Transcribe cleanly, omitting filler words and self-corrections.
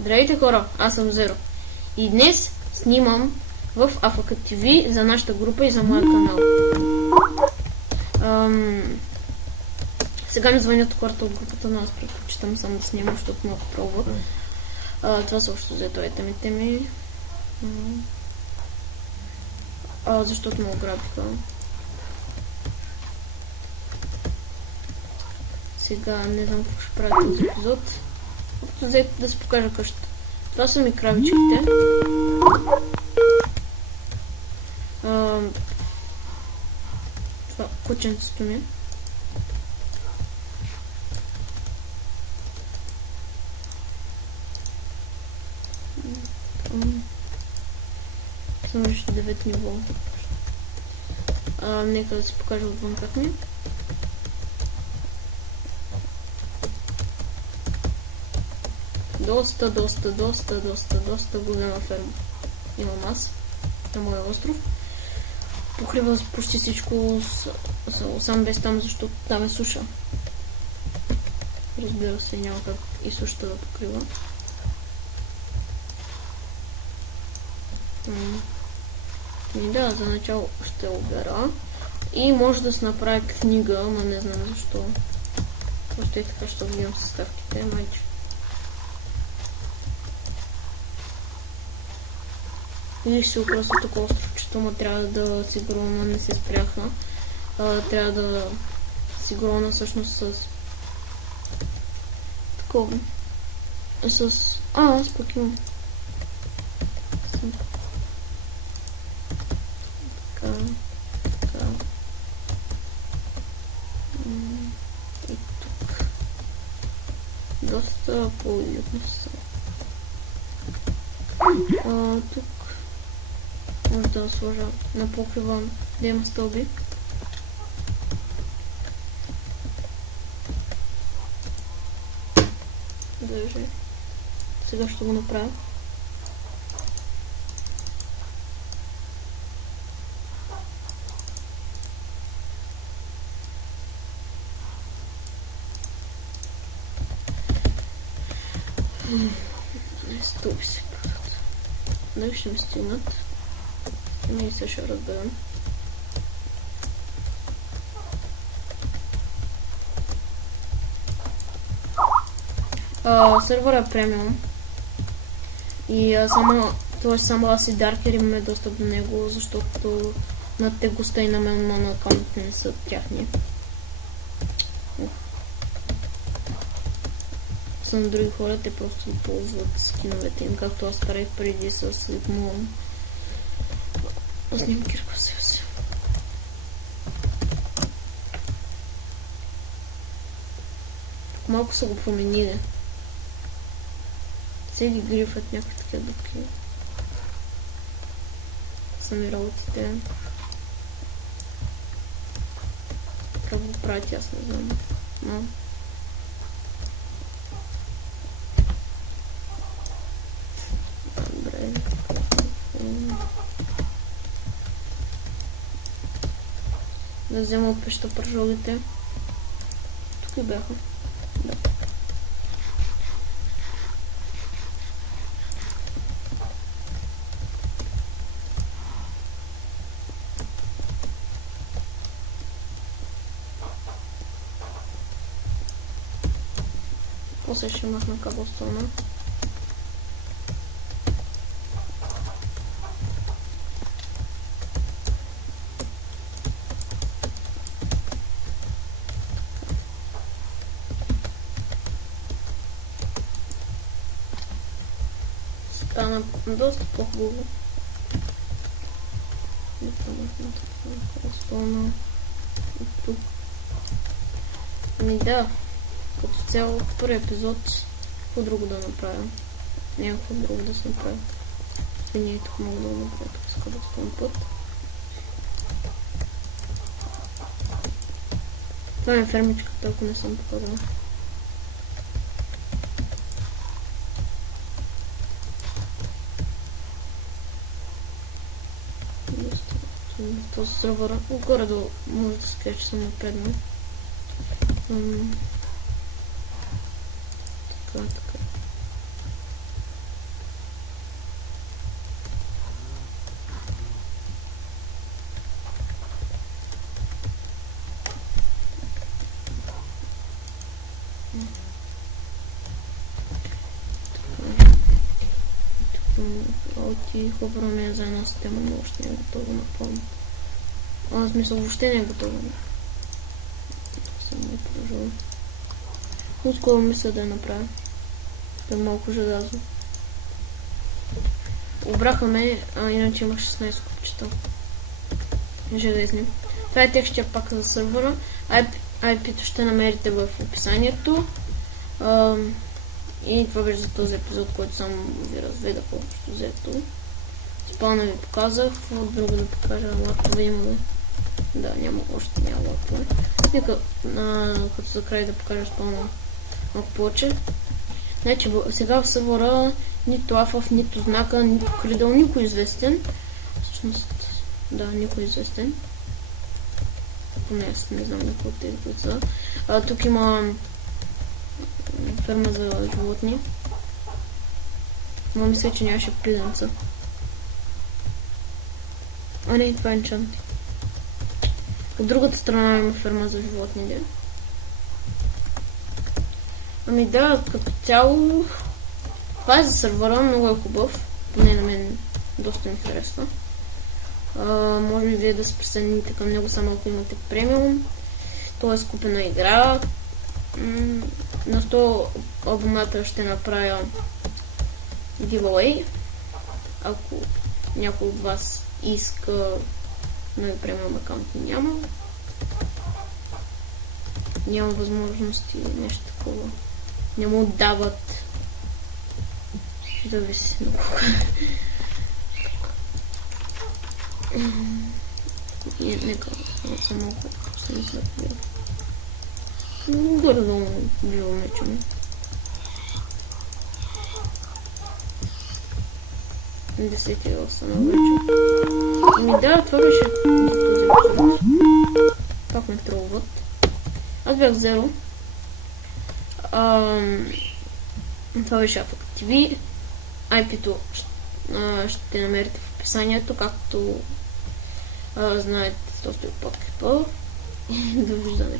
Здравейте хора, аз съм Зеро. И днес снимам в AFK TV за нашата група и за моя канал. Сега ми звънят хората от групата, но аз предпочитам сам да снимам, защото мога да пробвах. Това са общо взето темите ми. Защото ме ограбиха. Сега не знам какво ще правя този епизод. Общо взето да се покажа къщата. Това са ми кравичките. Това кученцето ми. Съм вижте 9 ниво. Нека да си покажа отвън как ми. Доста голяма ферма имам аз на моя остров. Покрива почти всичко сам без там, защото там е суша. Разбира се, няма как и сушата да покрива. И да, за начало ще обера. И може да се направи книга, но не знам защо. Просто е така, ще видим съставките, майче. И ще се украса такова островчето, но трябва да си грона, не се спряха. Трябва да си грона всъщност с такова. Аз пък имам. Така. И тук. Доста по-уютно са. Тук може да сложа на покрива, да има стълби. Държи. Сега ще го направя. Стълби се правят. Дали ще ми стигнат? И се ще разберем. Сервера е премиум. И само аз и Даркер имаме достъп до него, защото на тегостта и на мен на аккаунтите не са тяхни. Са на други хора, те просто ползват скиновете им, както аз правих преди с Липмон. Снимки ръкосия си. Малко са го променили. Все ги грифат някакви такива дупки. Сами работите. Как го правят, аз не знам. Но да взема от пеща пържолите. Тук и бяха. Да. После ще махна каблстона. Стана доста по-хубаво. Тук. Ами да, като цяло първи епизод, какво друго да направя? Няма какво друго да се направя. Ние тук мога да го направя, тук иска да спомня път. Това е фермичката, ако не съм показала. Този сервера. Горе-долу може да се каже, че съм напреднал. Така. Тихо време за една система, но още не е готова напълно. В смисъл, въобще не е готова. Съм не продължила. Но скоро мисля да я направя. Да е малко желязо. Обраха ме, иначе имах 16 купчета. Железни. Това е текстия пак за сървъра. IP-то ще намерите в описанието. И това беше за този епизод, който само ви разведах общо взето. Спална ви показах. От друго да покажа лаптове има ли? Да, няма, още няма лаптове. Нека като за край да покажа спална малко повече. Значи сега в сървъра нито афъв, нито знака, нито кридъл, никой известен. Всъщност, да, никой известен. Поне аз не знам никой от тези, които са. Тук има ферма за животни. Но мисля, че нямаше пиленца. А не, това е енчант. От другата страна има ферма за животни. Да. Ами да, като цяло това е за сървъра, много е хубав. Поне на мен доста ми харесва. Може би вие да се присъедините към него само ако имате премиум. То е скупена игра. На 100 абоната ще направя giveaway. Ако някой от вас иска нови премиум акаунти, няма възможности, нещо такова. Не му дават. Зависи на кога. Нека само се мисля това. Горе-долу било мечено. Десети остана вече. Ами да, това беше този епизод. Пак ме тролват. Аз бях Zero. Това беше Афък TV. IP-то ще намерите в описанието, както знаете, то стои подкрепа. Довиждане.